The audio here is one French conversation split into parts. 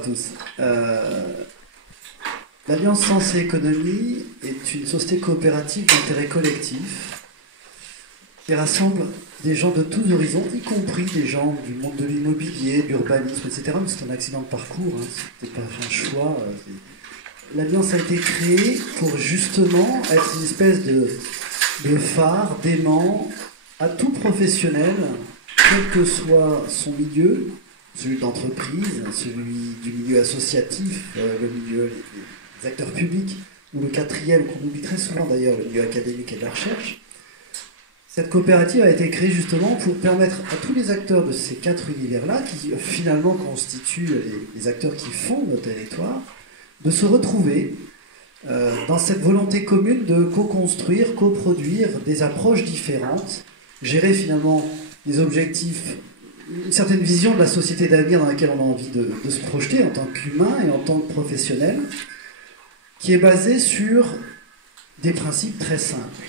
à tous. L'Alliance Sens et Économie est une société coopérative d'intérêt collectif qui rassemble des gens de tous horizons, y compris des gens du monde de l'immobilier, de l'urbanisme, etc. Mais c'est un accident de parcours, hein, c'était pas un choix. L'Alliance a été créée pour justement être une espèce de phare, d'aimant à tout professionnel, quel que soit son milieu, celui d'entreprise, celui du milieu associatif, le milieu des acteurs publics, ou le quatrième qu'on oublie très souvent d'ailleurs, le milieu académique et de la recherche. Cette coopérative a été créée justement pour permettre à tous les acteurs de ces quatre univers-là, qui finalement constituent les acteurs qui font nos territoires, de se retrouver dans cette volonté commune de co-construire, coproduire des approches différentes, gérer finalement des objectifs, une certaine vision de la société d'avenir dans laquelle on a envie de se projeter en tant qu'humain et en tant que professionnel, qui est basée sur des principes très simples.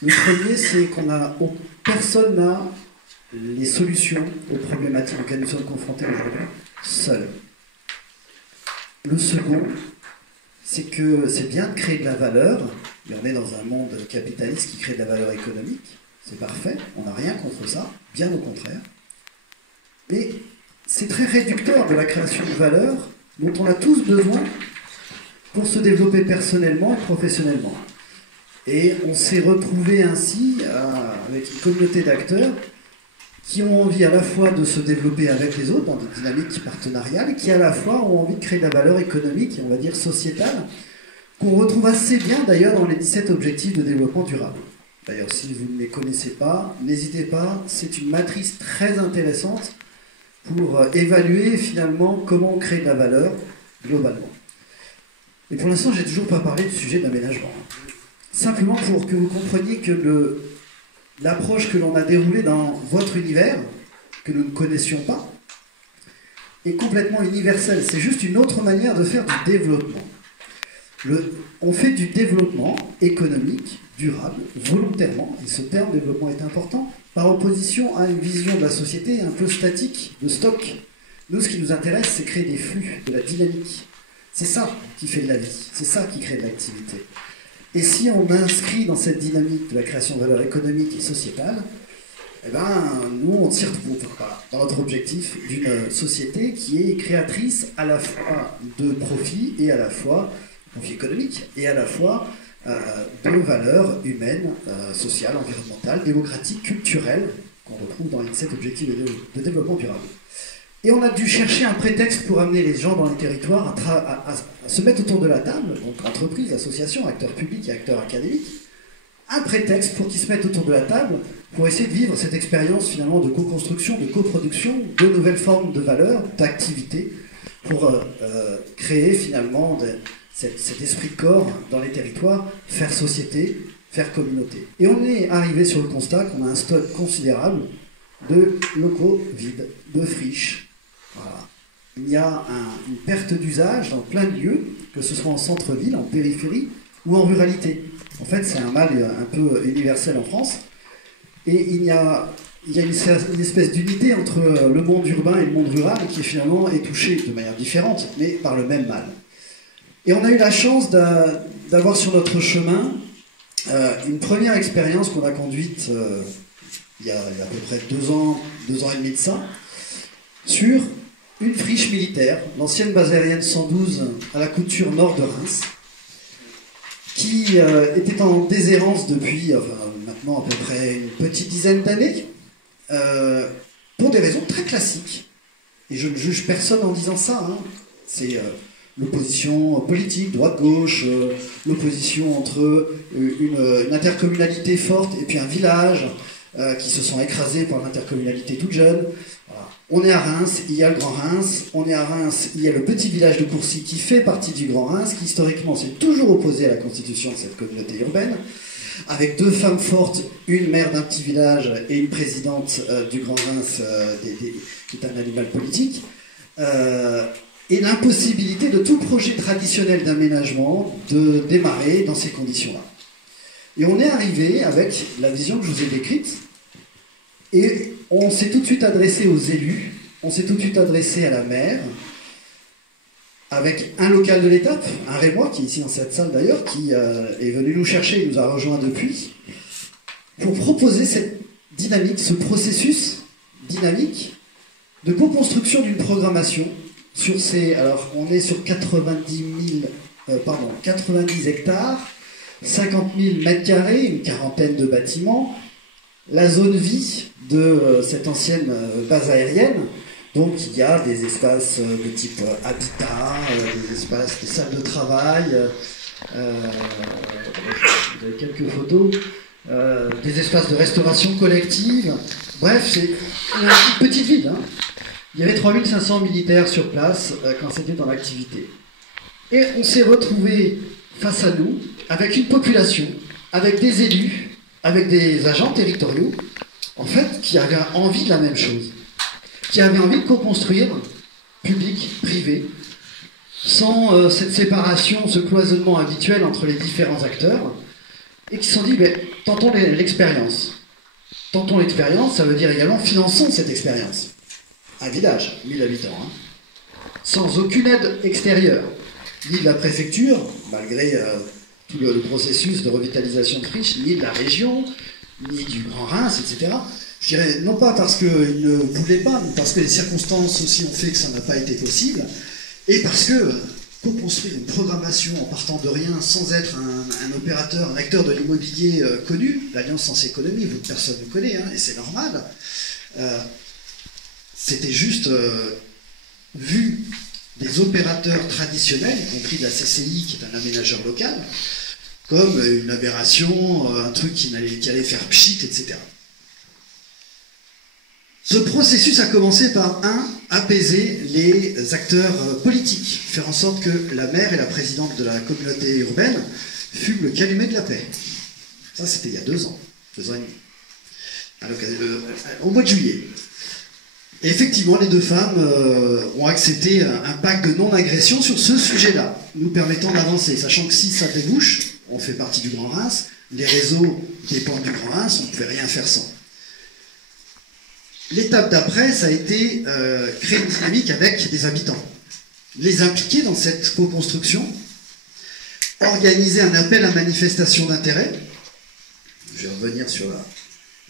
Le premier, c'est personne n'a les solutions aux problématiques auxquelles nous sommes confrontés aujourd'hui, seul. Le second, c'est que c'est bien de créer de la valeur, mais on est dans un monde capitaliste qui crée de la valeur économique, c'est parfait, on n'a rien contre ça, bien au contraire. Mais c'est très réducteur de la création de valeur dont on a tous besoin pour se développer personnellement et professionnellement. Et on s'est retrouvé ainsi avec une communauté d'acteurs qui ont envie à la fois de se développer avec les autres dans des dynamiques partenariales, qui à la fois ont envie de créer de la valeur économique et on va dire sociétale, qu'on retrouve assez bien d'ailleurs dans les 17 objectifs de développement durable. D'ailleurs, si vous ne les connaissez pas, n'hésitez pas, c'est une matrice très intéressante pour évaluer finalement comment on crée de la valeur globalement. Et pour l'instant, j'ai toujours pas parlé du sujet d'aménagement. Simplement pour que vous compreniez que l'approche que l'on a déroulée dans votre univers, que nous ne connaissions pas, est complètement universelle. C'est juste une autre manière de faire du développement. On fait du développement économique, durable, volontairement, et ce terme développement est important, par opposition à une vision de la société un peu statique, de stock. Nous, ce qui nous intéresse, c'est créer des flux, de la dynamique. C'est ça qui fait de la vie, c'est ça qui crée de l'activité. Et si on inscrit dans cette dynamique de la création de valeur économique et sociétale, eh ben, nous, on tire dans notre objectif d'une société qui est créatrice à la fois de profit et à la fois de profit économique et à la fois de valeurs humaines, sociales, environnementales, démocratiques, culturelles, qu'on retrouve dans les 7 objectifs de développement durable. Et on a dû chercher un prétexte pour amener les gens dans les territoires à se mettre autour de la table, donc entreprises, associations, acteurs publics et acteurs académiques, un prétexte pour qu'ils se mettent autour de la table pour essayer de vivre cette expérience finalement de co-construction, de coproduction, de nouvelles formes de valeurs, d'activités, pour créer finalement cet esprit de corps dans les territoires, faire société, faire communauté. Et on est arrivé sur le constat qu'on a un stock considérable de locaux vides, de friches. Voilà. Il y a une perte d'usage dans plein de lieux, que ce soit en centre-ville, en périphérie ou en ruralité. En fait, c'est un mal un peu universel en France. Et il y a une espèce d'unité entre le monde urbain et le monde rural qui finalement est touché de manière différente, mais par le même mal. Et on a eu la chance d'avoir sur notre chemin une première expérience qu'on a conduite il y a à peu près 2 ans et demi de ça, sur une friche militaire, l'ancienne base aérienne 112 à la Couture nord de Reims, qui était en déshérence depuis maintenant à peu près une petite dizaine d'années, pour des raisons très classiques. Et je ne juge personne en disant ça, hein. C'est l'opposition politique, droite-gauche, l'opposition entre une intercommunalité forte et puis un village, qui se sont écrasés par l'intercommunalité toute jeune. Voilà. On est à Reims, il y a le Grand Reims. On est à Reims, il y a le petit village de Courcy qui fait partie du Grand Reims, qui historiquement s'est toujours opposé à la constitution de cette communauté urbaine, avec 2 femmes fortes, une maire d'un petit village et une présidente du Grand Reims, qui est un animal politique, et l'impossibilité de tout projet traditionnel d'aménagement de démarrer dans ces conditions-là. Et on est arrivé avec la vision que je vous ai décrite, et on s'est tout de suite adressé aux élus, on s'est tout de suite adressé à la maire, avec un local de l'étape, un Rémois, qui est ici dans cette salle d'ailleurs, qui est venu nous chercher, il nous a rejoint depuis, pour proposer cette dynamique, ce processus dynamique de co-construction d'une programmation sur ces... Alors, on est sur 90 hectares, 50 000 mètres carrés, une quarantaine de bâtiments, la zone vie de cette ancienne base aérienne. Donc il y a des espaces de type habitat, des espaces, des salles de travail, vous avez quelques photos, des espaces de restauration collective. Bref, c'est une petite ville. Hein. Il y avait 3500 militaires sur place quand c'était dans l'activité. Et on s'est retrouvé face à nous avec une population, avec des élus, avec des agents territoriaux, en fait, qui avaient envie de la même chose, qui avaient envie de co-construire, public, privé, sans cette séparation, ce cloisonnement habituel entre les différents acteurs, et qui se sont dit, ben, tentons l'expérience. Tentons l'expérience, ça veut dire également finançons cette expérience. Un village, 1000 habitants, hein, sans aucune aide extérieure, ni de la préfecture, malgré tout le processus de revitalisation de friches, ni de la région, ni du Grand Reims, etc. Je dirais, non pas parce qu'ils ne voulaient pas, mais parce que les circonstances aussi ont fait que ça n'a pas été possible, et parce que pour construire une programmation en partant de rien, sans être un opérateur, un acteur de l'immobilier connu, l'Alliance Sens Économie, personne ne connaît, hein, et c'est normal, c'était juste vu des opérateurs traditionnels, y compris de la CCI, qui est un aménageur local, comme une aberration, un truc qui allait faire pchit, etc. Ce processus a commencé par, apaiser les acteurs politiques, faire en sorte que la maire et la présidente de la communauté urbaine fument le calumet de la paix. Ça, c'était il y a 2 ans, 2 ans et demi, au mois de juillet. Et effectivement, les 2 femmes ont accepté un pacte de non-agression sur ce sujet-là, nous permettant d'avancer, sachant que si ça débouche, on fait partie du Grand Reims, les réseaux dépendent du Grand Reims, on ne pouvait rien faire sans. L'étape d'après, ça a été créer une dynamique avec des habitants, les impliquer dans cette co-construction, organiser un appel à manifestation d'intérêt. Je vais revenir sur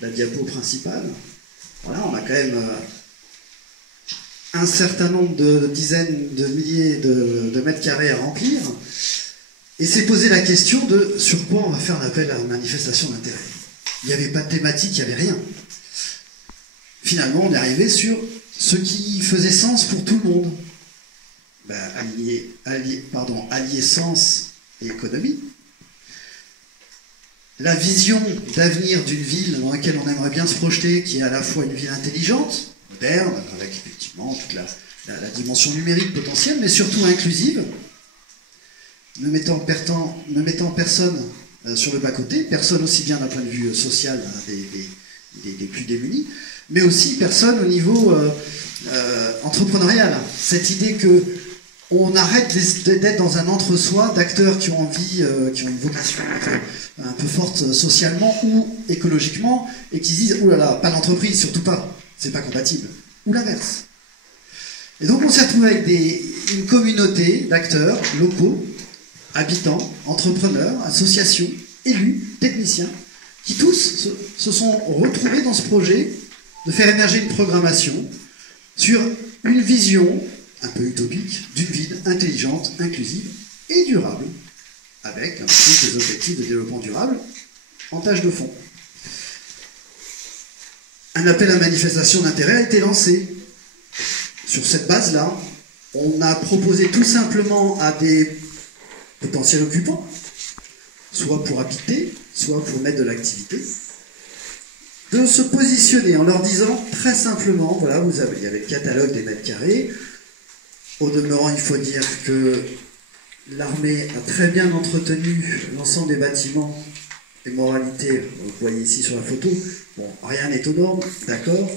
la diapo principale. Voilà, on a quand même un certain nombre de dizaines de milliers de mètres carrés à remplir, et s'est posé la question de sur quoi on va faire un appel à manifestation d'intérêt. Il n'y avait pas de thématique, il n'y avait rien. Finalement, on est arrivé sur ce qui faisait sens pour tout le monde. Ben, allier sens et économie. La vision d'avenir d'une ville dans laquelle on aimerait bien se projeter, qui est à la fois une ville intelligente, moderne, avec effectivement toute la dimension numérique potentielle, mais surtout inclusive, ne mettant personne sur le bas-côté, personne aussi bien d'un point de vue social des plus démunis, mais aussi personne au niveau entrepreneurial. Cette idée que on arrête d'être dans un entre-soi d'acteurs qui ont envie, qui ont une vocation un peu forte socialement ou écologiquement, et qui se disent « Ouh là là, pas d'entreprise, surtout pas, c'est pas compatible ». Ou l'inverse. Et donc on s'est retrouvé avec une communauté d'acteurs locaux, habitants, entrepreneurs, associations, élus, techniciens, qui tous se sont retrouvés dans ce projet de faire émerger une programmation sur une vision un peu utopique d'une ville intelligente, inclusive et durable, avec des objectifs de développement durable en tâche de fond. Un appel à manifestation d'intérêt a été lancé. Sur cette base-là, on a proposé tout simplement à des potentiels occupants, soit pour habiter, soit pour mettre de l'activité, de se positionner en leur disant très simplement, voilà, il y avait le catalogue des mètres carrés. Au demeurant, il faut dire que l'armée a très bien entretenu l'ensemble des bâtiments et moralité, vous voyez ici sur la photo, bon, rien n'est aux normes, d'accord,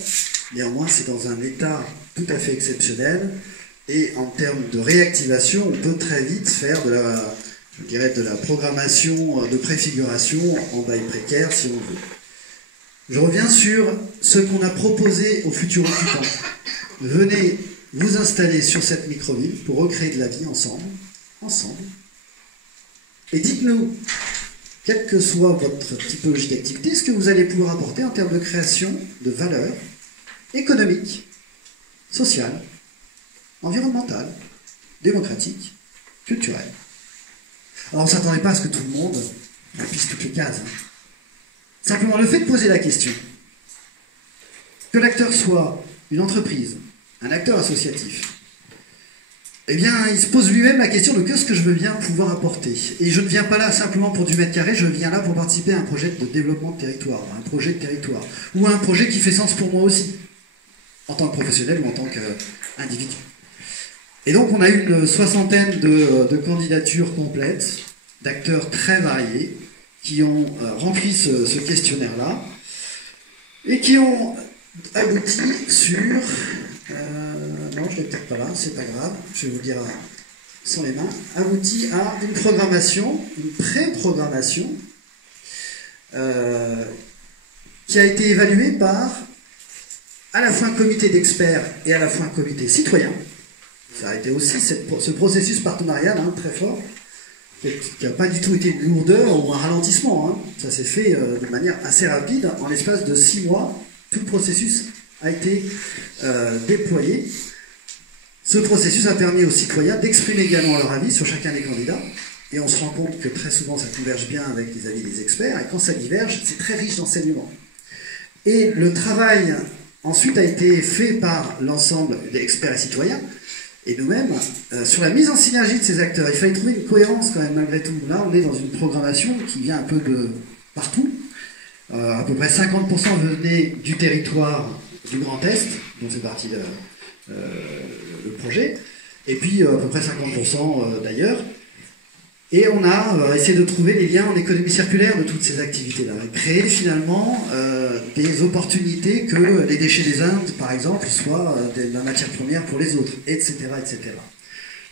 néanmoins c'est dans un état tout à fait exceptionnel, et en termes de réactivation, on peut très vite faire de la programmation de préfiguration en bail précaire si on veut. Je reviens sur ce qu'on a proposé aux futurs occupants. Venez vous installer sur cette microville pour recréer de la vie ensemble. Et dites-nous, quelle que soit votre typologie d'activité, ce que vous allez pouvoir apporter en termes de création de valeur économique, sociale, environnementale, démocratique, culturelle. Alors on ne s'attendait pas à ce que tout le monde remplisse toutes les cases. Simplement le fait de poser la question, que l'acteur soit une entreprise, un acteur associatif, eh bien, il se pose lui-même la question de qu'est-ce que je veux bien pouvoir apporter. Et je ne viens pas là simplement pour du mètre carré, je viens là pour participer à un projet de développement de territoire, un projet de territoire, ou à un projet qui fait sens pour moi aussi, en tant que professionnel ou en tant qu'individu. Et donc, on a eu une soixantaine de candidatures complètes, d'acteurs très variés, qui ont rempli ce questionnaire-là, et qui ont abouti sur... non, je ne l'ai peut-être pas là, c'est pas grave, je vais vous le dire sans les mains, abouti à une programmation, une pré-programmation, qui a été évaluée par à la fois un comité d'experts et à la fois un comité citoyen. Ça a été aussi ce processus partenarial très fort, qui n'a pas du tout été une lourdeur ou un ralentissement. Ça s'est fait de manière assez rapide, en l'espace de 6 mois, tout le processus a été déployé. Ce processus a permis aux citoyens d'exprimer également leur avis sur chacun des candidats, et on se rend compte que très souvent ça converge bien avec les avis des experts, et quand ça diverge, c'est très riche d'enseignements. Et le travail ensuite a été fait par l'ensemble des experts et citoyens, et nous-mêmes, sur la mise en synergie de ces acteurs. Il fallait trouver une cohérence quand même malgré tout. Là, on est dans une programmation qui vient un peu de partout. À peu près 50% venaient du territoire du Grand Est, dont c'est parti le projet, et puis à peu près 50% d'ailleurs. Et on a essayé de trouver les liens en économie circulaire de toutes ces activités-là, et créer finalement des opportunités que les déchets des Indes, par exemple, soient de la matière première pour les autres, etc., etc.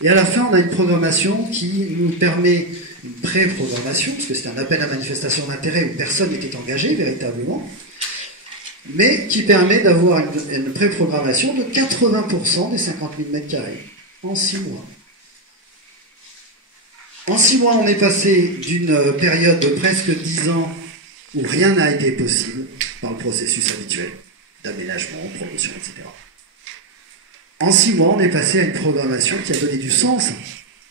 Et à la fin, on a une programmation qui nous permet, une pré-programmation, parce que c'était un appel à manifestation d'intérêt où personne n'était engagé véritablement, mais qui permet d'avoir une pré-programmation de 80% des 50 000 m² en 6 mois. En 6 mois, on est passé d'une période de presque 10 ans où rien n'a été possible par le processus habituel d'aménagement, promotion, etc. En 6 mois, on est passé à une programmation qui a donné du sens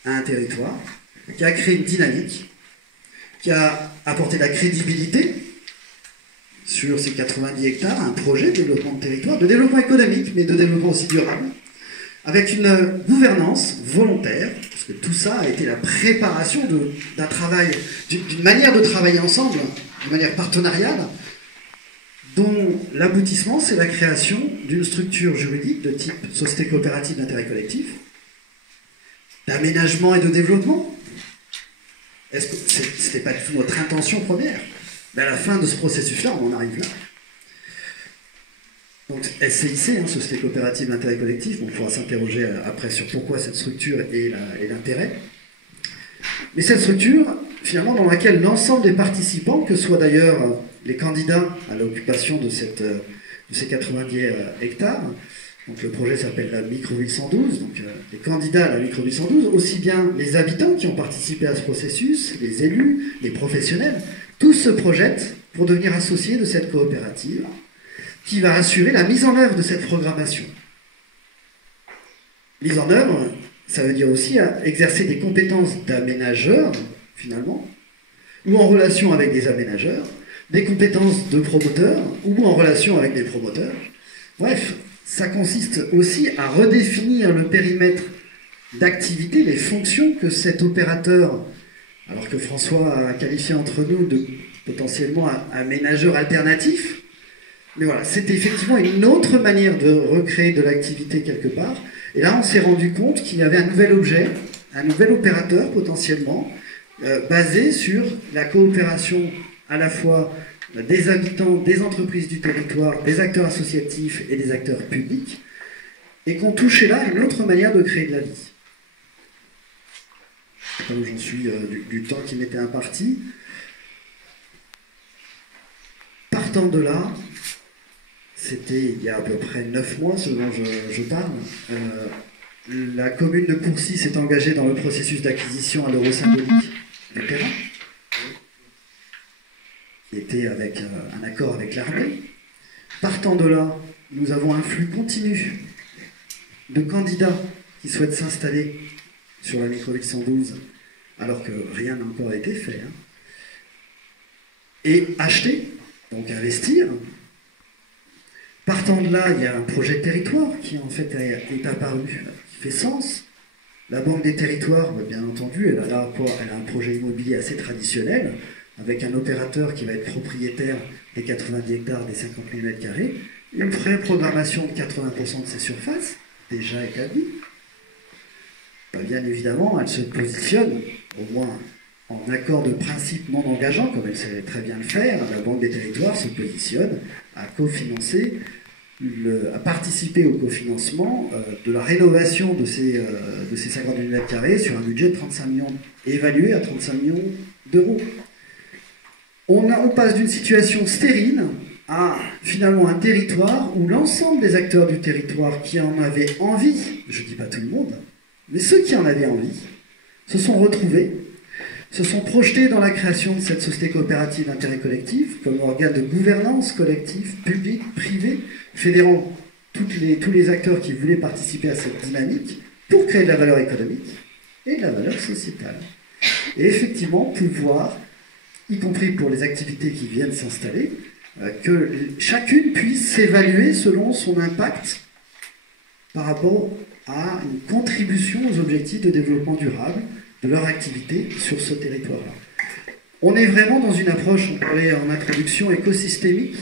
à un territoire, qui a créé une dynamique, qui a apporté de la crédibilité sur ces 90 hectares, un projet de développement de territoire, de développement économique, mais de développement aussi durable, avec une gouvernance volontaire, parce que tout ça a été la préparation d'un travail, d'une manière de travailler ensemble, d'une manière partenariale, dont l'aboutissement, c'est la création d'une structure juridique de type société coopérative d'intérêt collectif, d'aménagement et de développement. Est-ce que ce n'était pas du tout notre intention première? Mais à la fin de ce processus-là, on en arrive là. Donc SCIC, Société coopérative d'intérêt collectif, on pourra s'interroger après sur pourquoi cette structure et l'intérêt. Mais cette structure, finalement, dans laquelle l'ensemble des participants, que ce soit d'ailleurs les candidats à l'occupation de ces 90 hectares, donc le projet s'appelle la Microville 112, donc les candidats à la Microville 112, aussi bien les habitants qui ont participé à ce processus, les élus, les professionnels, tous se projettent pour devenir associés de cette coopérative qui va assurer la mise en œuvre de cette programmation. Mise en œuvre, ça veut dire aussi exercer des compétences d'aménageurs, finalement, ou en relation avec des aménageurs, des compétences de promoteurs, ou en relation avec des promoteurs. Bref, ça consiste aussi à redéfinir le périmètre d'activité, les fonctions que cet opérateur, alors que François a qualifié entre nous de potentiellement aménageur alternatif, mais voilà, c'était effectivement une autre manière de recréer de l'activité quelque part. Et là, on s'est rendu compte qu'il y avait un nouvel objet, un nouvel opérateur potentiellement, basé sur la coopération à la fois des habitants, des entreprises du territoire, des acteurs associatifs et des acteurs publics, et qu'on touchait là une autre manière de créer de la vie. Comme j'en suis du temps qui m'était imparti. Partant de là, c'était il y a à peu près 9 mois, ce dont je parle. La commune de Courcy s'est engagée dans le processus d'acquisition à l'euro symbolique du terrain, qui était avec un accord avec l'armée. Partant de là, nous avons un flux continu de candidats qui souhaitent s'installer sur la microville 112, alors que rien n'a encore été fait. Hein. Et acheter, donc investir. Partant de là, il y a un projet de territoire qui en fait est apparu, qui fait sens. La Banque des Territoires, bien entendu, elle a un projet immobilier assez traditionnel, avec un opérateur qui va être propriétaire des 90 hectares, des 50 000 m², une vraie programmation de 80% de ses surfaces, déjà établie. Bien évidemment, elle se positionne, au moins en accord de principe non engageant, comme elle sait très bien le faire. La Banque des Territoires se positionne à cofinancer, à participer au cofinancement de la rénovation de ces 50 000 m² sur un budget de 35 millions, évalué à 35 millions d'euros. On passe d'une situation stérile à finalement un territoire où l'ensemble des acteurs du territoire qui en avaient envie, je ne dis pas tout le monde, mais ceux qui en avaient envie, se sont retrouvés, se sont projetés dans la création de cette société coopérative d'intérêt collectif comme organe de gouvernance collective, publique, privée, fédérant tous les acteurs qui voulaient participer à cette dynamique pour créer de la valeur économique et de la valeur sociétale. Et effectivement, pouvoir, y compris pour les activités qui viennent s'installer, que chacune puisse s'évaluer selon son impact par rapport à une contribution aux objectifs de développement durable de leur activité sur ce territoire-là. On est vraiment dans une approche, on parlait en introduction, écosystémique.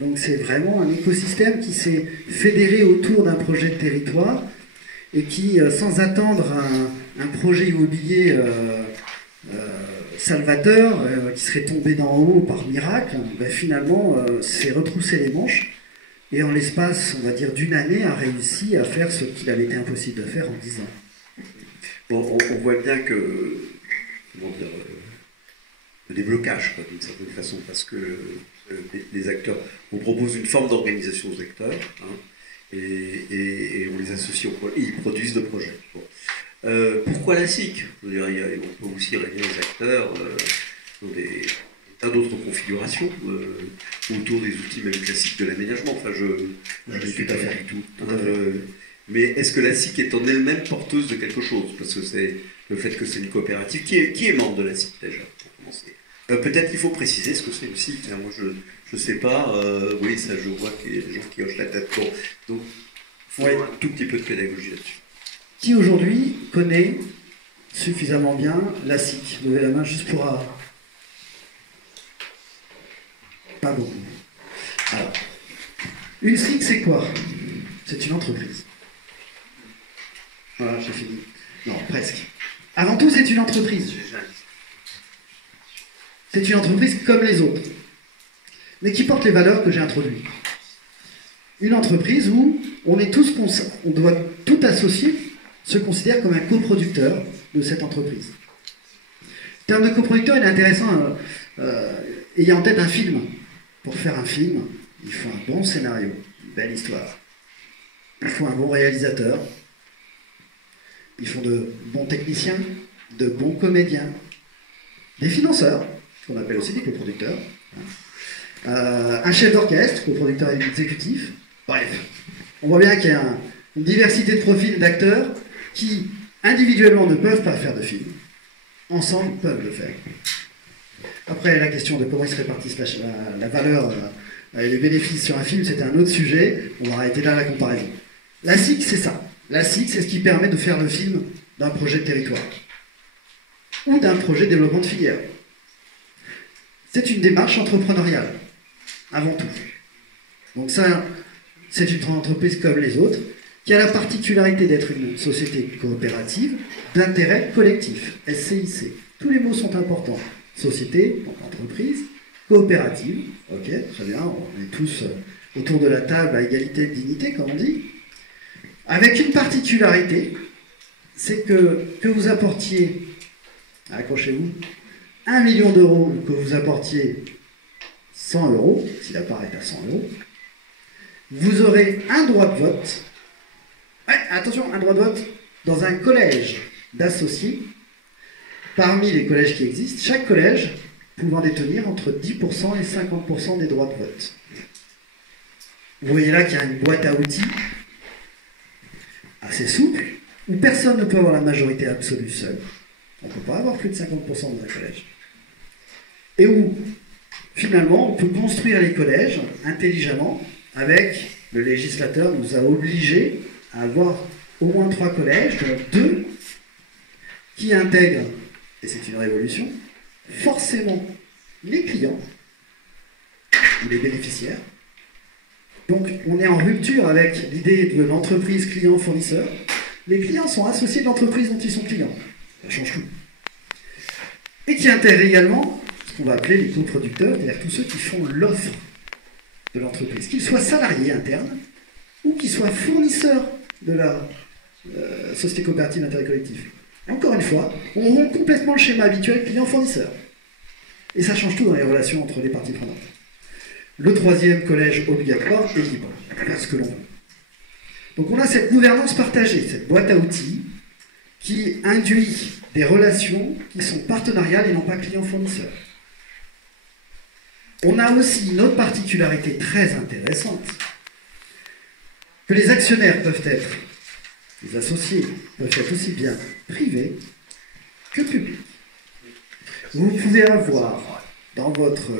Donc c'est vraiment un écosystème qui s'est fédéré autour d'un projet de territoire et qui, sans attendre un projet immobilier salvateur, qui serait tombé d'en haut par miracle, finalement s'est retroussé les manches et en l'espace, on va dire, d'une année, a réussi à faire ce qu'il avait été impossible de faire en 10 ans. Bon, on voit bien que, comment dire, le déblocage, d'une certaine façon, parce que les acteurs, on propose une forme d'organisation aux acteurs, hein, et on les associe au projet, et ils produisent de projets. Bon. Pourquoi la SIC? On peut aussi réunir les acteurs dans des tas d'autres configurations autour des outils même classiques de l'aménagement. Enfin, je ne suis pas fait du tout. Mais est-ce que la SIC est en elle-même porteuse de quelque chose? Parce que c'est le fait que c'est une coopérative. Qui est membre de la SIC déjà, pour commencer? Peut-être qu'il faut préciser ce que c'est une SIC. Hein. Moi, je ne sais pas. Oui, ça, je vois qu'il y a des gens qui hochent la tête. Bon. Donc, il faut un tout petit peu de pédagogie là-dessus. Qui aujourd'hui connaît suffisamment bien la SIC? Levez la main juste pour... Pas beaucoup. Alors, une SIC, c'est quoi? C'est une entreprise. Voilà, j'ai fini. Non, presque. Avant tout, c'est une entreprise. C'est une entreprise comme les autres, mais qui porte les valeurs que j'ai introduites. Une entreprise où on doit tout associer, se considère comme un coproducteur de cette entreprise. Le terme de coproducteur, il est intéressant. Ayant en tête un film. Pour faire un film, il faut un bon scénario, une belle histoire. Il faut un bon réalisateur. Il faut de bons techniciens, de bons comédiens, des financeurs, qu'on appelle aussi des coproducteurs, un chef d'orchestre, coproducteur exécutif. Bref, on voit bien qu'il y a une diversité de profils d'acteurs qui, individuellement, ne peuvent pas faire de film. Ensemble, peuvent le faire. Après, la question de comment ils se répartissent la valeur et les bénéfices sur un film, c'était un autre sujet. On va arrêter là la comparaison. La SIC, c'est ça. La SIC, c'est ce qui permet de faire le film d'un projet de territoire ou d'un projet de développement de filière. C'est une démarche entrepreneuriale, avant tout. Donc ça, c'est une entreprise comme les autres, qui a la particularité d'être une société coopérative d'intérêt collectif, SCIC. Tous les mots sont importants. Société, donc entreprise, coopérative, ok, très bien, on est tous autour de la table à égalité de dignité, comme on dit, avec une particularité, c'est que vous apportiez, accrochez-vous, 1 million d'euros, que vous apportiez 100 euros, si la part est à 100 euros, vous aurez un droit de vote. Ouais, attention, un droit de vote dans un collège d'associés. Parmi les collèges qui existent, chaque collège pouvant détenir entre 10% et 50% des droits de vote. Vous voyez là qu'il y a une boîte à outils assez souple, où personne ne peut avoir la majorité absolue seul. On ne peut pas avoir plus de 50% dans un collège. Et où, finalement, on peut construire les collèges intelligemment, avec le législateur nous a obligés à avoir au moins 3 collèges, dont 2 qui intègrent, et c'est une révolution, forcément les clients ou les bénéficiaires. Donc on est en rupture avec l'idée de l'entreprise client-fournisseur. Les clients sont associés de l'entreprise dont ils sont clients. Ça change tout. Et qui intègre également ce qu'on va appeler les coproducteurs, c'est-à-dire tous ceux qui font l'offre de l'entreprise, qu'ils soient salariés internes ou qu'ils soient fournisseurs de la société coopérative d'intérêt collectif. Et encore une fois, on rompt complètement le schéma habituel client-fournisseur. Et ça change tout dans les relations entre les parties prenantes. Le 3e collège obligatoire est libre, on peut faire ce que l'on veut. Donc on a cette gouvernance partagée, cette boîte à outils, qui induit des relations qui sont partenariales et non pas client-fournisseur. On a aussi une autre particularité très intéressante, que les actionnaires peuvent être, les associés peuvent être aussi bien privés que publics. Vous pouvez avoir dans votre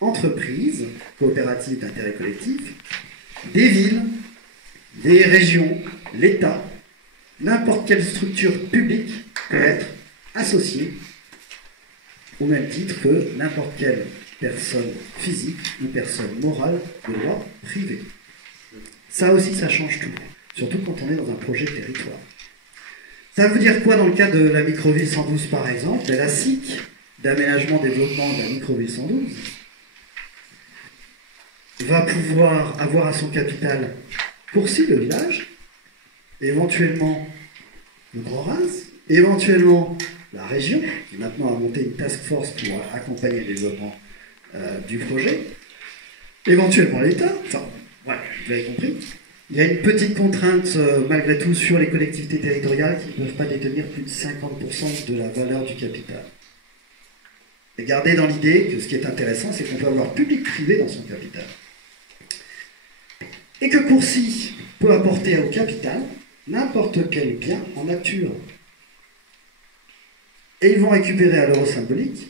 entreprise coopérative d'intérêt collectif des villes, des régions, l'État, n'importe quelle structure publique peut être associée au même titre que n'importe quelle personne physique ou personne morale de droit privé. Ça aussi, ça change tout, surtout quand on est dans un projet de territoire. Ça veut dire quoi dans le cas de la microville 112 par exemple? La SIC d'aménagement-développement de la microville 112 va pouvoir avoir à son capital Courcy, le village, éventuellement le Grand Reims, éventuellement la région, qui maintenant a monté une task force pour accompagner le développement du projet, éventuellement l'État, enfin, voilà, vous avez compris. Il y a une petite contrainte, malgré tout, sur les collectivités territoriales qui ne peuvent pas détenir plus de 50% de la valeur du capital. Et gardez dans l'idée que ce qui est intéressant, c'est qu'on peut avoir public-privé dans son capital. Et que Courcy peut apporter au capital n'importe quel bien en nature. Et ils vont récupérer à l'euro symbolique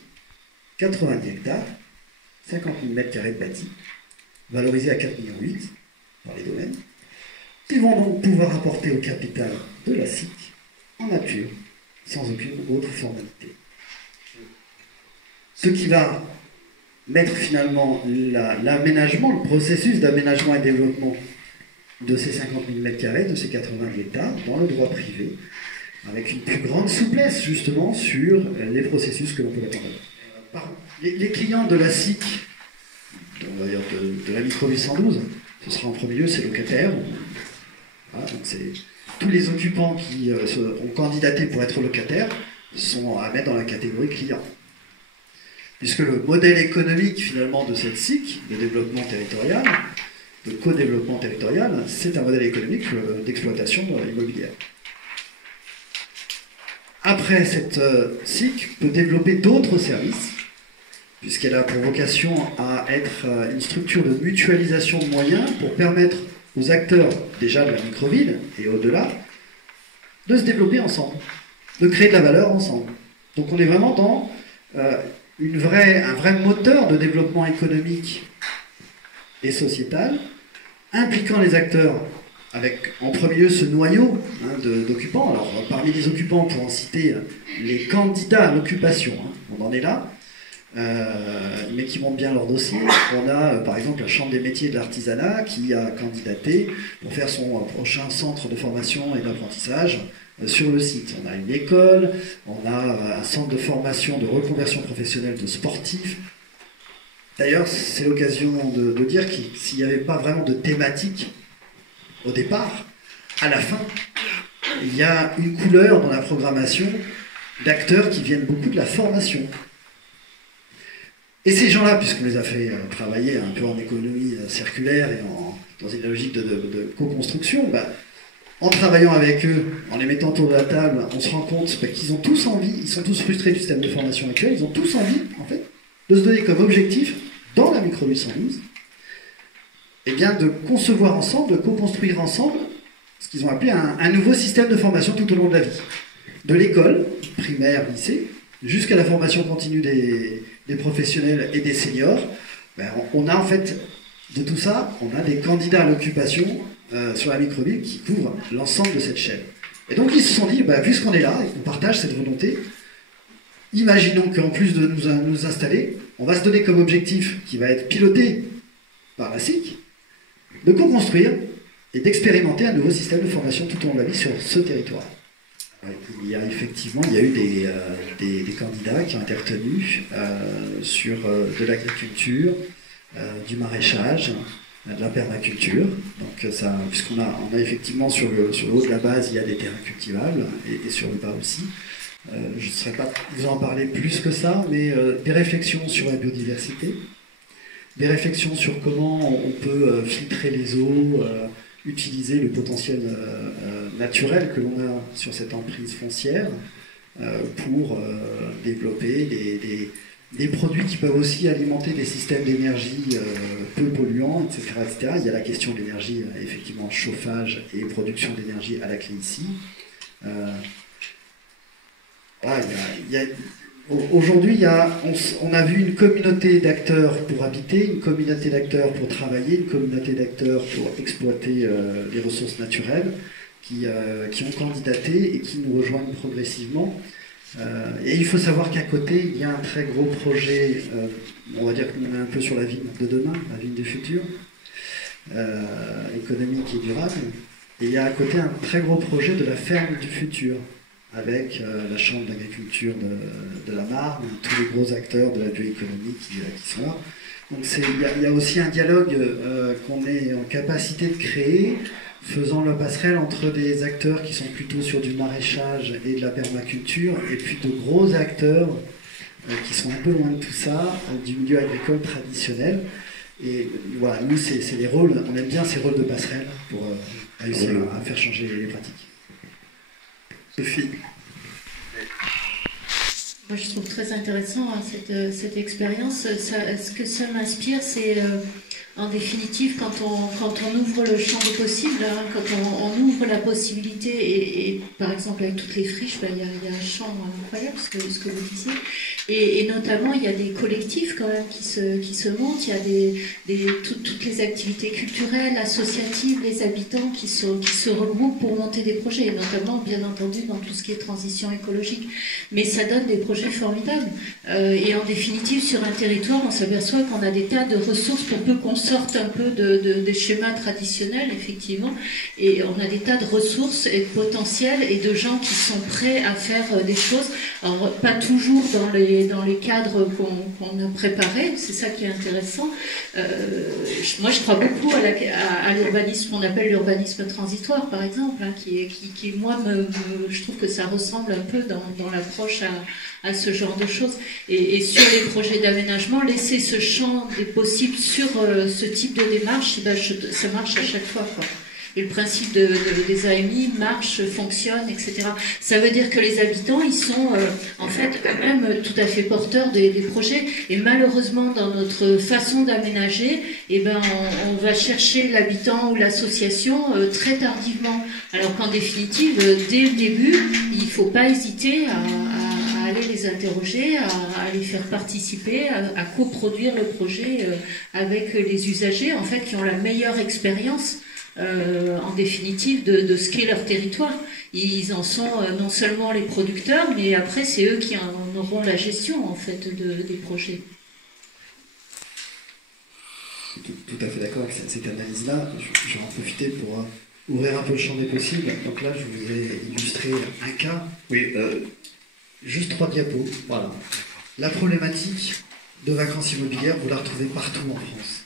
90 hectares, 50 000 m² de bâti, valorisés à 4,8 millions par les domaines, qui vont donc pouvoir apporter au capital de la SIC en nature, sans aucune autre formalité. Ce qui va mettre finalement l'aménagement, le processus d'aménagement et développement de ces 50 000 m², de ces 80 hectares, dans le droit privé, avec une plus grande souplesse justement sur les processus que l'on peut mettre en œuvre. Les clients de la SIC, on va dire de la microville 112, ce sera en premier lieu ces locataires. Voilà, donc tous les occupants qui ont candidaté pour être locataires sont à mettre dans la catégorie clients. Puisque le modèle économique finalement de cette SIC, de développement territorial, de co-développement territorial, c'est un modèle économique d'exploitation immobilière. Après, cette SIC peut développer d'autres services, puisqu'elle a pour vocation à être une structure de mutualisation de moyens pour permettre aux acteurs déjà de la microville et au-delà de se développer ensemble, de créer de la valeur ensemble. Donc on est vraiment dans un vrai moteur de développement économique et sociétal, impliquant les acteurs avec en premier lieu ce noyau d'occupants. Alors parmi les occupants, pour en citer les candidats à l'occupation, on en est là, mais qui montrent bien leur dossier. On a par exemple la Chambre des métiers et de l'artisanat qui a candidaté pour faire son prochain centre de formation et d'apprentissage sur le site. On a une école, on a un centre de formation de reconversion professionnelle de sportifs. D'ailleurs, c'est l'occasion de dire que s'il n'y avait pas vraiment de thématique au départ, à la fin, il y a une couleur dans la programmation d'acteurs qui viennent beaucoup de la formation. Et ces gens-là, puisqu'on les a fait travailler un peu en économie circulaire et dans une logique de co-construction, en travaillant avec eux, en les mettant autour de la table, on se rend compte qu'ils ont tous envie, ils sont tous frustrés du système de formation actuel, ils ont tous envie, en fait, de se donner comme objectif, dans la micro 812, de concevoir ensemble, de co-construire ensemble, ce qu'ils ont appelé un nouveau système de formation tout au long de la vie. De l'école, primaire, lycée, jusqu'à la formation continue des professionnels et des seniors, on a en fait, de tout ça, on a des candidats à l'occupation sur la microville qui couvrent l'ensemble de cette chaîne. Et donc ils se sont dit, puisqu'on est là et qu'on partage cette volonté, imaginons qu'en plus de nous installer, on va se donner comme objectif, qui va être piloté par la SIC, de co-construire et d'expérimenter un nouveau système de formation tout au long de la vie sur ce territoire. Il y a eu des candidats qui ont été retenus sur de l'agriculture, du maraîchage, de la permaculture. Donc puisqu'on a effectivement sur le haut de la base, il y a des terrains cultivables et sur le bas aussi. Je ne saurais pas vous en parler plus que ça, mais des réflexions sur la biodiversité, des réflexions sur comment on peut filtrer les eaux, utiliser le potentiel naturel que l'on a sur cette emprise foncière pour développer des produits qui peuvent aussi alimenter des systèmes d'énergie peu polluants, etc., etc. Il y a la question de l'énergie, effectivement, chauffage et production d'énergie à la clé ici. Aujourd'hui, on a vu une communauté d'acteurs pour habiter, une communauté d'acteurs pour travailler, une communauté d'acteurs pour exploiter les ressources naturelles qui ont candidaté et qui nous rejoignent progressivement. Et il faut savoir qu'à côté, il y a un très gros projet, on va dire qu'on est un peu sur la ville de demain, la ville du futur, économique et durable. Et il y a à côté un très gros projet de la ferme du futur, avec la Chambre d'agriculture de la Marne, tous les gros acteurs de la bioéconomie qui sont là. Donc il y a aussi un dialogue qu'on est en capacité de créer, faisant la passerelle entre des acteurs qui sont plutôt sur du maraîchage et de la permaculture, et puis de gros acteurs qui sont un peu loin de tout ça, du milieu agricole traditionnel. Et voilà, nous, c'est les rôles, on aime bien ces rôles de passerelle pour réussir à faire changer les pratiques. Sophie. Moi, je trouve très intéressant cette expérience. Ce que ça m'inspire, c'est en définitive, quand on ouvre le champ des possibles, quand on ouvre la possibilité, et par exemple avec toutes les friches, il y a un champ incroyable, ce que vous disiez, et notamment il y a des collectifs quand même qui se montent, il y a toutes les activités culturelles, associatives, les habitants qui se regroupent pour monter des projets, et notamment bien entendu dans tout ce qui est transition écologique. Mais ça donne des projets formidables, et en définitive sur un territoire on s'aperçoit qu'on a des tas de ressources pour peu qu'on sorte un peu des schémas traditionnels, effectivement, et on a des tas de ressources et de potentiels et de gens qui sont prêts à faire des choses, alors pas toujours dans les cadres qu'on a préparés, c'est ça qui est intéressant. Moi je crois beaucoup à l'urbanisme qu'on appelle l'urbanisme transitoire, par exemple, qui moi je trouve que ça ressemble un peu dans l'approche à ce genre de choses, et sur les projets d'aménagement, laisser ce champ des possibles sur ce type de démarche, ça marche à chaque fois, quoi. Et le principe des AMI marche, fonctionne, etc. Ça veut dire que les habitants, ils sont en fait eux-mêmes tout à fait porteurs des projets. Et malheureusement, dans notre façon d'aménager, on va chercher l'habitant ou l'association très tardivement. Alors qu'en définitive, dès le début, il ne faut pas hésiter à aller les interroger, à les faire participer, à coproduire le projet avec les usagers, en fait, qui ont la meilleure expérience. En définitive de ce qu'est leur territoire. Ils en sont non seulement les producteurs, mais après c'est eux qui en auront la gestion en fait des projets. Tout à fait d'accord avec cette analyse-là. Je vais en profiter pour ouvrir un peu le champ des possibles. Donc là, je vous ai illustré un cas. Oui. Juste 3 diapos. Voilà. La problématique de vacances immobilières, vous la retrouvez partout en France.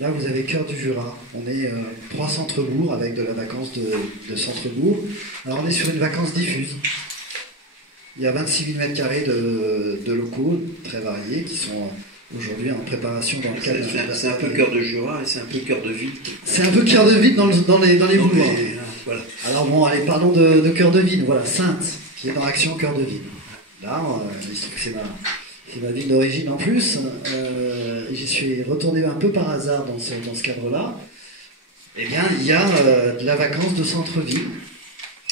Là, vous avez Cœur du Jura. On est 3 centres-bourgs avec de la vacance de centre-bourg. Alors, on est sur une vacance diffuse. Il y a 26 000 m² de locaux très variés qui sont aujourd'hui en préparation dans le cadre... C'est un peu cœur de Jura et c'est un peu cœur de ville. C'est un peu cœur de ville dans les bouloirs. Voilà. Alors bon, allez, parlons de cœur de ville. Voilà, Saintes, qui est dans l'action cœur de ville. Là, c'est ma ville d'origine en plus. J'y suis retourné un peu par hasard dans ce cadre-là. Eh bien, il y a de la vacance de centre-ville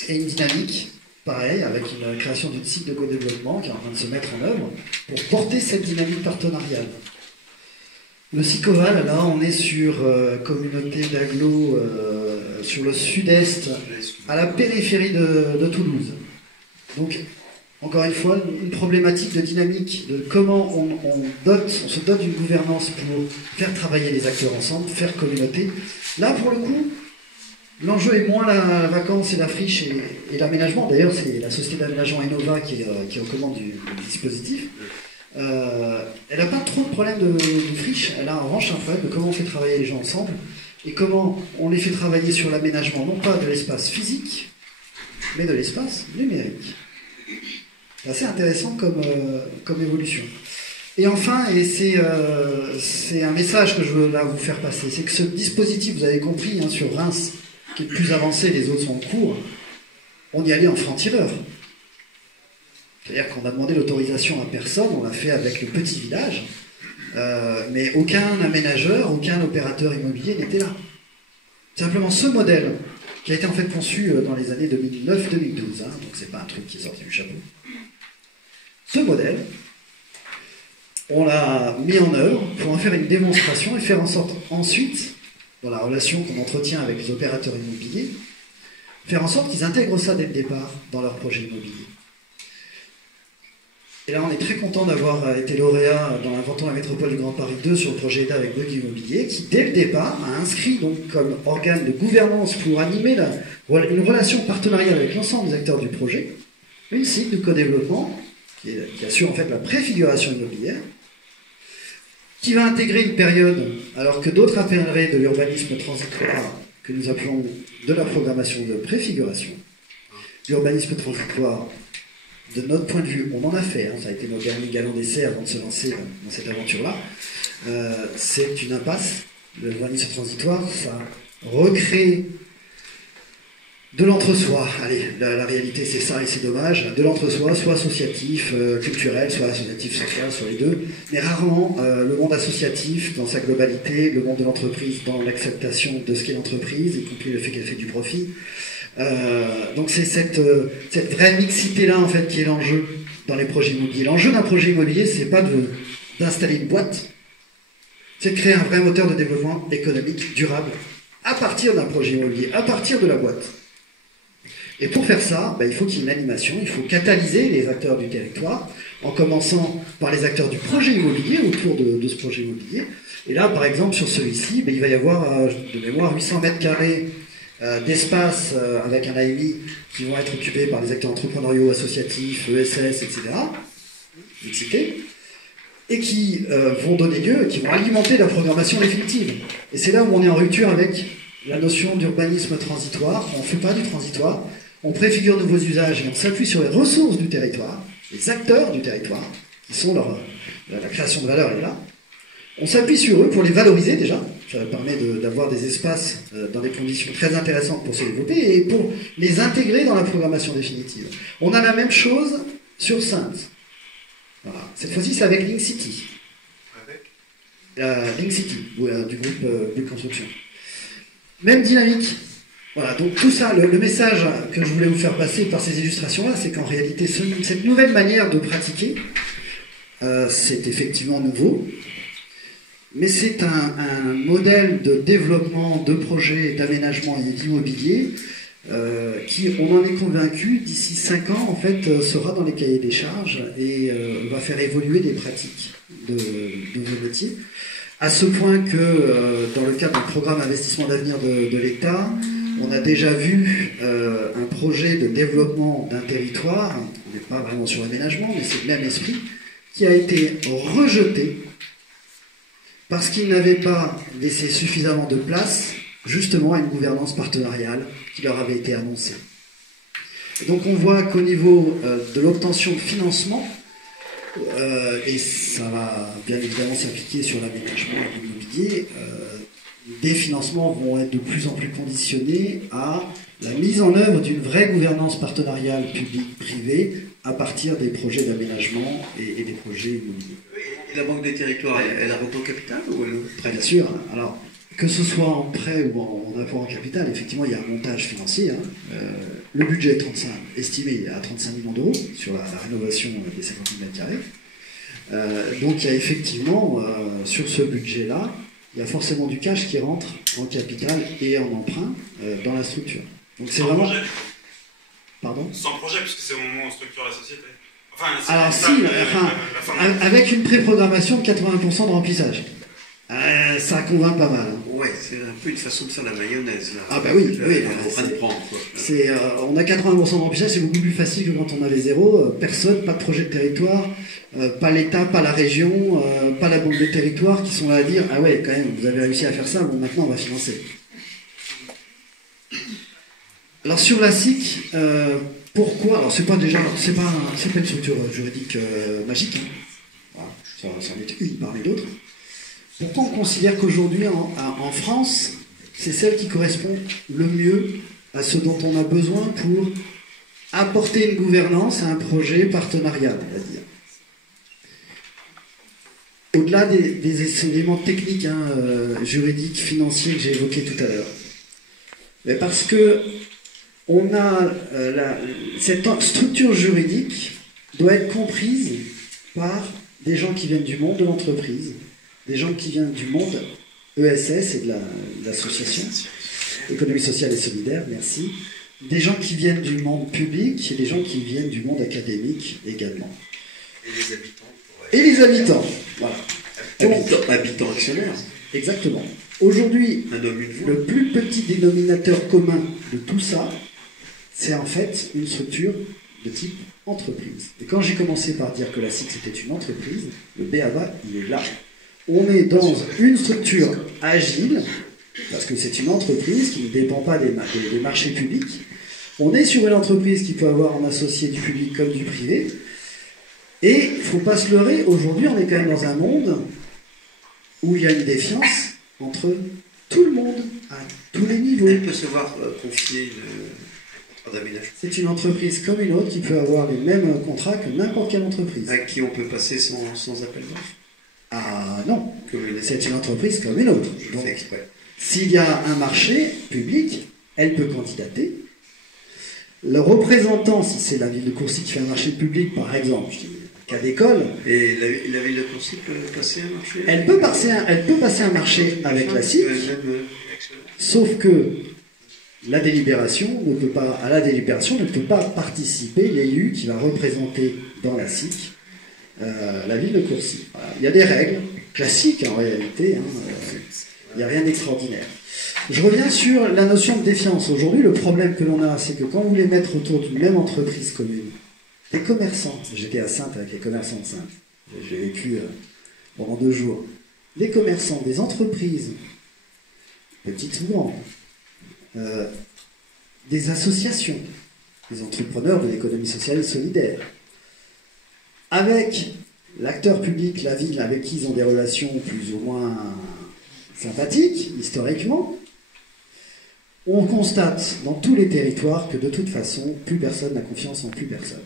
et une dynamique, pareil, avec une création d'une site de co-développement qui est en train de se mettre en œuvre pour porter cette dynamique partenariale. Le Sicoval, là, on est sur communauté d'agglo sur le sud-est, à la périphérie de Toulouse. Donc, encore une fois, une problématique de dynamique, de comment on se dote d'une gouvernance pour faire travailler les acteurs ensemble, faire communauté. Là, pour le coup, l'enjeu est moins la vacance et la friche et l'aménagement. D'ailleurs, c'est la société d'aménagement Innova qui est aux commandes du dispositif. Elle n'a pas trop de problème de friche. Elle a en revanche un problème de comment on fait travailler les gens ensemble et comment on les fait travailler sur l'aménagement, non pas de l'espace physique, mais de l'espace numérique. C'est assez intéressant comme évolution. Et enfin, et c'est un message que je veux là vous faire passer, c'est que ce dispositif, vous avez compris, hein, sur Reims, qui est le plus avancé, les autres sont en cours, on y allait en franc-tireur. C'est-à-dire qu'on a demandé l'autorisation à personne, on l'a fait avec le petit village, mais aucun aménageur, aucun opérateur immobilier n'était là. Simplement ce modèle, qui a été en fait conçu dans les années 2009-2012, hein, donc c'est pas un truc qui est sorti du chapeau. Ce modèle, on l'a mis en œuvre pour en faire une démonstration et faire en sorte ensuite, dans la relation qu'on entretient avec les opérateurs immobiliers, faire en sorte qu'ils intègrent ça dès le départ dans leur projet immobilier. Et là, on est très content d'avoir été lauréat dans l'Inventons la métropole du Grand Paris 2 sur le projet EDA avec Bouygues Immobilier, qui dès le départ a inscrit donc comme organe de gouvernance pour animer une relation partenariale avec l'ensemble des acteurs du projet, une site de co-développement qui assure en fait la préfiguration immobilière, qui va intégrer une période, alors que d'autres appelleraient de l'urbanisme transitoire, que nous appelons de la programmation de préfiguration. L'urbanisme transitoire, de notre point de vue, on en a fait, hein, ça a été nos derniers galons d'essai avant de se lancer dans cette aventure-là. C'est une impasse. L'urbanisme transitoire, ça recrée de l'entre-soi. Allez, la réalité c'est ça et c'est dommage. De l'entre-soi, soit associatif, culturel, soit associatif social, soit les deux. Mais rarement le monde associatif dans sa globalité, le monde de l'entreprise dans l'acceptation de ce qu'est l'entreprise, y compris le fait qu'elle fait du profit. Donc c'est cette vraie mixité-là en fait qui est l'enjeu dans les projets immobiliers. L'enjeu d'un projet immobilier, c'est pas d'installer une boîte, c'est de créer un vrai moteur de développement économique durable à partir d'un projet immobilier, à partir de la boîte. Et pour faire ça, il faut qu'il y ait une animation, il faut catalyser les acteurs du territoire, en commençant par les acteurs du projet immobilier, autour de ce projet immobilier. Et là, par exemple, sur celui-ci, il va y avoir, de mémoire, 800 mètres carrés d'espace avec un AMI qui vont être occupés par les acteurs entrepreneuriaux, associatifs, ESS, etc. Mixité, et qui vont donner lieu, qui vont alimenter la programmation définitive. Et c'est là où on est en rupture avec la notion d'urbanisme transitoire. On ne fait pas du transitoire, on préfigure de nouveaux usages et on s'appuie sur les ressources du territoire, les acteurs du territoire, qui sont la création de valeur est là. On s'appuie sur eux pour les valoriser déjà. Ça permet d'avoir des espaces dans des conditions très intéressantes pour se développer et pour les intégrer dans la programmation définitive. On a la même chose sur Saintes. Voilà. Cette fois-ci, c'est avec Link City. Link City, du groupe Bulle Construction. Même dynamique. Voilà, donc tout ça, le message que je voulais vous faire passer par ces illustrations-là, c'est qu'en réalité, cette nouvelle manière de pratiquer, c'est effectivement nouveau. Mais c'est un modèle de développement de projets d'aménagement et d'immobilier qui, on en est convaincu, d'ici 5 ans, en fait, sera dans les cahiers des charges et va faire évoluer les pratiques de nos métiers. À ce point que, dans le cadre du programme investissement d'avenir de l'État, on a déjà vu un projet de développement d'un territoire, on n'est pas vraiment sur l'aménagement, mais c'est le même esprit, qui a été rejeté parce qu'il n'avait pas laissé suffisamment de place, justement, à une gouvernance partenariale qui leur avait été annoncée. Et donc on voit qu'au niveau de l'obtention de financement, et ça va bien évidemment s'appliquer sur l'aménagement et l'immobilier, des financements vont être de plus en plus conditionnés à la mise en œuvre d'une vraie gouvernance partenariale publique-privée à partir des projets d'aménagement et des projets immobiliers. Et la Banque des Territoires, elle a recours au capital ou elle prête? Bien sûr. Alors, que ce soit en prêt ou en apport en capital, effectivement, il y a un montage financier. Le budget est estimé à 35 millions d'euros sur la rénovation des 50 000 m². Donc, il y a effectivement, sur ce budget-là, il y a forcément du cash qui rentre en capital et en emprunt dans la structure. Donc, c'est vraiment... Projet. Pardon? Sans projet, puisque c'est au moment où on structure la société. Enfin, alors si, avec une pré-programmation de 80% de remplissage. Ça convainc pas mal. Hein. Ouais, c'est un peu une façon de faire la mayonnaise. Là. Ah bah oui, on est en train de prendre. Quoi. On a 80% de remplissage, c'est beaucoup plus facile que quand on avait zéro. Personne, pas de projet de territoire, pas l'État, pas la région, pas la Banque des Territoires qui sont là à dire « Ah ouais, quand même, vous avez réussi à faire ça, bon maintenant on va financer ». Alors sur la SIC, pourquoi? Alors c'est pas une structure juridique magique, hein. Voilà, ça en est une parmi d'autres. Pourquoi on considère qu'aujourd'hui en France, c'est celle qui correspond le mieux à ce dont on a besoin pour apporter une gouvernance à un projet partenarial, on va dire. Au-delà des éléments techniques, juridiques, financiers que j'ai évoqués tout à l'heure. Mais parce que on a cette structure juridique doit être comprise par des gens qui viennent du monde de l'entreprise, des gens qui viennent du monde ESS et de l'association économie sociale et solidaire, merci, des gens qui viennent du monde public et des gens qui viennent du monde académique également. Et les habitants. Voilà. Habitants actionnaires. Exactement. Aujourd'hui, le plus petit dénominateur commun de tout ça, c'est en fait une structure de type entreprise. Et quand j'ai commencé par dire que la SIC c'était une entreprise, le b.a.-ba, il est là. On est dans une structure agile, parce que c'est une entreprise qui ne dépend pas des marchés publics. On est sur une entreprise qui peut avoir en associé du public comme du privé. Et il ne faut pas se leurrer, aujourd'hui on est quand même dans un monde où il y a une défiance entre tout le monde, à tous les niveaux. Elle peut se voir confier un contrat d'aménagement. C'est une entreprise comme une autre qui peut avoir les mêmes contrats que n'importe quelle entreprise. À qui on peut passer sans appel d'offres? Ah non, c'est une entreprise comme une autre. Je fais exprès. S'il y a un marché public, elle peut candidater. Le représentant, si c'est la ville de Courcy qui fait un marché public, par exemple, cas d'école. Et la ville de Courcy peut passer un marché? Elle peut passer un marché avec la SIC, sauf que la délibération ne peut pas, à la délibération ne peut pas participer l'élu qui va représenter dans la SIC la ville de Courcy. Voilà. Il y a des règles classiques en réalité, il n'y a rien d'extraordinaire. Je reviens sur la notion de défiance. Aujourd'hui, le problème que l'on a, c'est que quand vous voulez mettre autour d'une même entreprise commune, les commerçants, j'étais à Saintes avec les commerçants de Saintes, j'ai vécu pendant 2 jours, les commerçants, des entreprises, petites ou grandes, des associations, des entrepreneurs de l'économie sociale et solidaire, avec l'acteur public, la ville, avec qui ils ont des relations plus ou moins sympathiques, historiquement, on constate dans tous les territoires que de toute façon, plus personne n'a confiance en plus personne.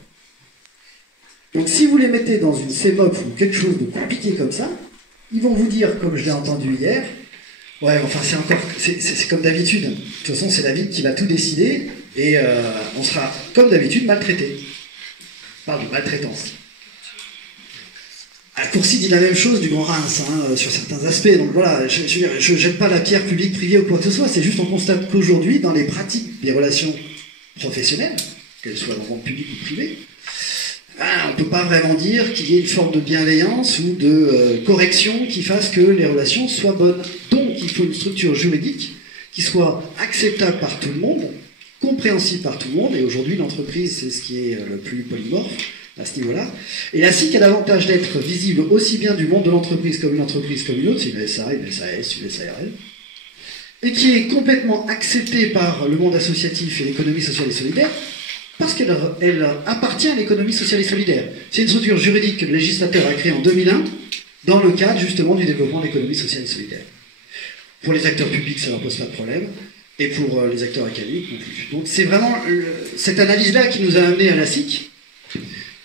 Donc si vous les mettez dans une CEMOP ou quelque chose de compliqué comme ça, ils vont vous dire, comme je l'ai entendu hier, ouais, enfin c'est comme d'habitude. De toute façon, c'est la ville qui va tout décider et on sera, comme d'habitude, maltraité. Je parle de maltraitance. À Courcy dit la même chose du Grand Reims, sur certains aspects. Donc voilà, je ne jette pas la pierre publique-privée ou quoi que ce soit, c'est juste qu'on constate qu'aujourd'hui, dans les pratiques des relations professionnelles, qu'elles soient dans le monde public ou privé, on ne peut pas vraiment dire qu'il y ait une forme de bienveillance ou de correction qui fasse que les relations soient bonnes. Donc il faut une structure juridique qui soit acceptable par tout le monde, compréhensible par tout le monde, et aujourd'hui l'entreprise c'est ce qui est le plus polymorphe à ce niveau-là. Et la SIC a l'avantage d'être visible aussi bien du monde de l'entreprise comme une entreprise comme une autre, c'est une SA, une SAS, une SARL, et qui est complètement acceptée par le monde associatif et l'économie sociale et solidaire, parce qu'elle appartient à l'économie sociale et solidaire. C'est une structure juridique que le législateur a créée en 2001 dans le cadre justement du développement de l'économie sociale et solidaire. Pour les acteurs publics, ça ne leur pose pas de problème, et pour les acteurs académiques non plus. Donc c'est vraiment cette analyse-là qui nous a amené à la SIC,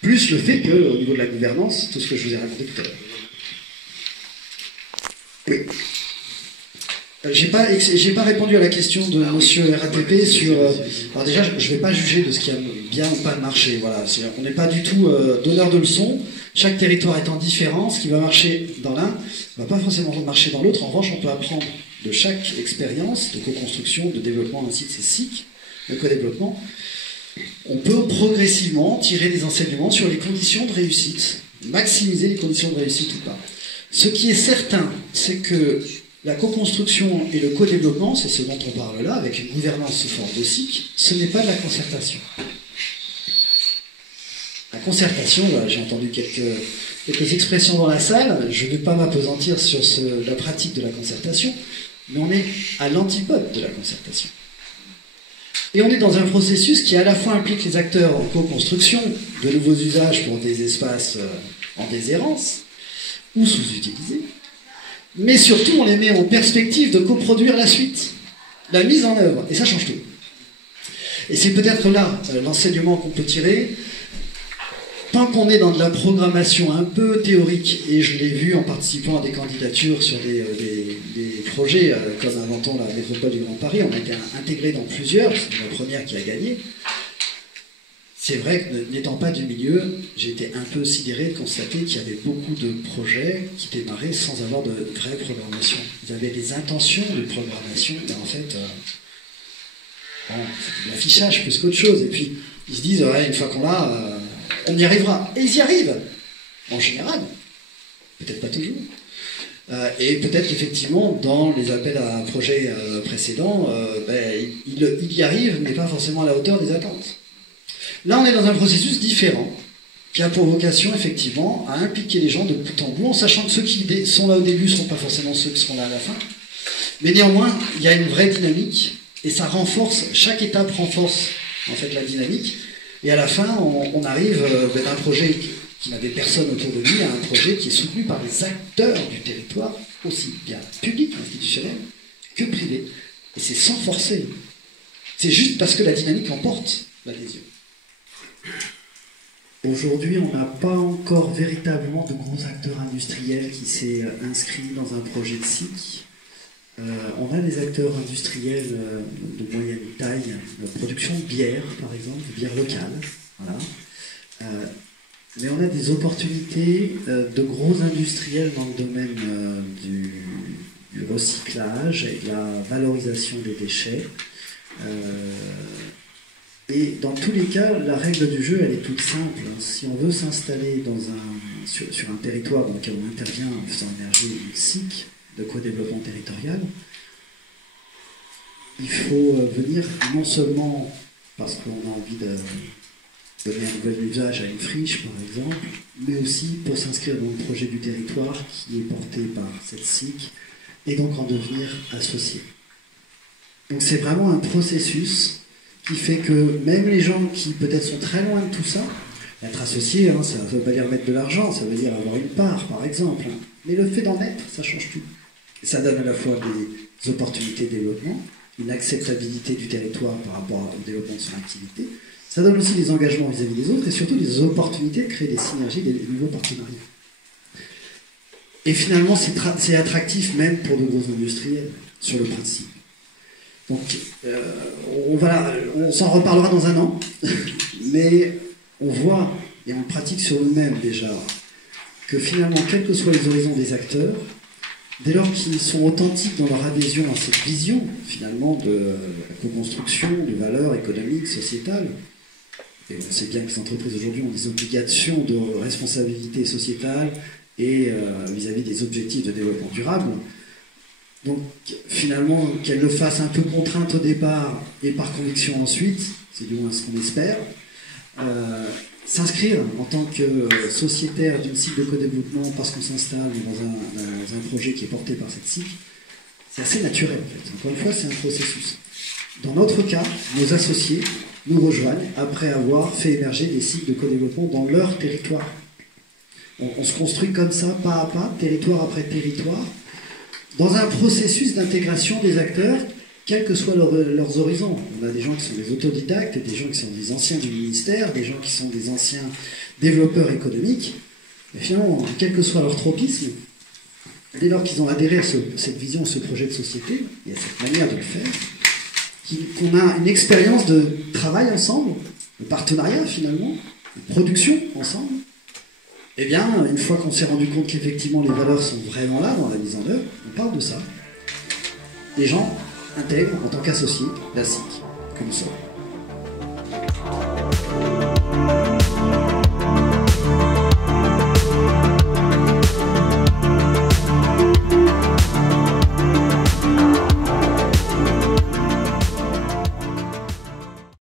plus le fait qu'au niveau de la gouvernance, tout ce que je vous ai raconté tout à l'heure. Oui. J'ai pas répondu à la question de monsieur RATP sur... alors déjà, je vais pas juger de ce qui a bien ou pas marché. Voilà, on n'est pas du tout donneur de leçons. Chaque territoire étant différent, ce qui va marcher dans l'un ne va pas forcément marcher dans l'autre. En revanche, on peut apprendre de chaque expérience de co-construction, de développement, ainsi de ces cycles de co-développement. On peut progressivement tirer des enseignements sur les conditions de réussite, maximiser les conditions de réussite ou pas. Ce qui est certain, c'est que la co-construction et le co-développement, c'est ce dont on parle là, avec une gouvernance sous forme de cycle, ce n'est pas de la concertation. La concertation, voilà, j'ai entendu quelques expressions dans la salle, je ne vais pas m'appesantir sur la pratique de la concertation, mais on est à l'antipode de la concertation. Et on est dans un processus qui à la fois implique les acteurs en co-construction, de nouveaux usages pour des espaces en déshérence, ou sous-utilisés, mais surtout on les met en perspective de coproduire la suite, la mise en œuvre, et ça change tout. Et c'est peut-être là l'enseignement qu'on peut tirer. Tant qu'on est dans de la programmation un peu théorique, et je l'ai vu en participant à des candidatures sur des projets comme Inventons la métropole du Grand Paris, on a été intégré dans plusieurs, c'est la première qui a gagné. C'est vrai que n'étant pas du milieu, j'ai été un peu sidéré de constater qu'il y avait beaucoup de projets qui démarraient sans avoir de vraie programmation. Ils avaient des intentions de programmation, mais en fait, bon, c'est de l'affichage plus qu'autre chose. Et puis, ils se disent, ouais, une fois qu'on l'a, on y arrivera. Et ils y arrivent, en général. Peut-être pas toujours. Et peut-être qu'effectivement, dans les appels à projets précédents, ils y arrivent, mais pas forcément à la hauteur des attentes. Là, on est dans un processus différent, qui a pour vocation, effectivement, à impliquer les gens de bout en bout, en sachant que ceux qui sont là au début ne seront pas forcément ceux qui seront là à la fin. Mais néanmoins, il y a une vraie dynamique, et ça renforce, chaque étape renforce, en fait, la dynamique. Et à la fin, on arrive d'un projet qui n'avait personne autour de lui à un projet qui est soutenu par les acteurs du territoire, aussi bien publics, institutionnels, que privés. Et c'est sans forcer. C'est juste parce que la dynamique emporte l'adhésion. Aujourd'hui, on n'a pas encore véritablement de gros acteurs industriels qui s'est inscrit dans un projet de SIC. On a des acteurs industriels de moyenne taille, de production de bière, par exemple, de bière locale. Voilà. Mais on a des opportunités de gros industriels dans le domaine du recyclage et de la valorisation des déchets. Et dans tous les cas, la règle du jeu, elle est toute simple. Si on veut s'installer sur un territoire dans lequel on intervient en faisant émerger une SIC de co-développement territorial, il faut venir non seulement parce qu'on a envie de donner un nouvel usage à une friche, par exemple, mais aussi pour s'inscrire dans le projet du territoire qui est porté par cette SIC et donc en devenir associé. Donc c'est vraiment un processus qui fait que même les gens qui peut-être sont très loin de tout ça, être associé, hein, ça ne veut pas dire mettre de l'argent, ça veut dire avoir une part, par exemple. Hein. Mais le fait d'en être, ça change tout. Et ça donne à la fois des opportunités de développement, une acceptabilité du territoire par rapport au développement de son activité. Ça donne aussi des engagements vis-à-vis des autres et surtout des opportunités de créer des synergies, des nouveaux partenariats. Et finalement, c'est attractif même pour de gros industriels, sur le principe. Donc, on s'en reparlera dans un an, mais on voit, et on pratique sur nous-mêmes déjà, que finalement, quels que soient les horizons des acteurs, dès lors qu'ils sont authentiques dans leur adhésion à cette vision, finalement, de la co-construction, de valeurs économiques, sociétales, et on sait bien que les entreprises aujourd'hui ont des obligations de responsabilité sociétale et vis-à-vis des objectifs de développement durable. Donc, finalement, qu'elles le fassent un peu contrainte au départ et par conviction ensuite, c'est du moins ce qu'on espère, s'inscrire en tant que sociétaire d'une cible de co-développement parce qu'on s'installe dans un projet qui est porté par cette cible, c'est assez naturel en fait. Encore une fois, c'est un processus. Dans notre cas, nos associés, nous rejoignent après avoir fait émerger des cycles de co-développement dans leur territoire. On se construit comme ça, pas à pas, territoire après territoire, dans un processus d'intégration des acteurs, quels que soient leurs horizons. On a des gens qui sont des autodidactes, des gens qui sont des anciens du ministère, des gens qui sont des anciens développeurs économiques. Et finalement, quel que soit leur tropisme, dès lors qu'ils ont adhéré à cette vision, ce projet de société, et à cette manière de le faire, qu'on a une expérience de travail ensemble, de partenariat finalement, de production ensemble, eh bien, une fois qu'on s'est rendu compte qu'effectivement les valeurs sont vraiment là dans la mise en œuvre, on parle de ça. Les gens intègrent en tant qu'associés la SIC, comme ça.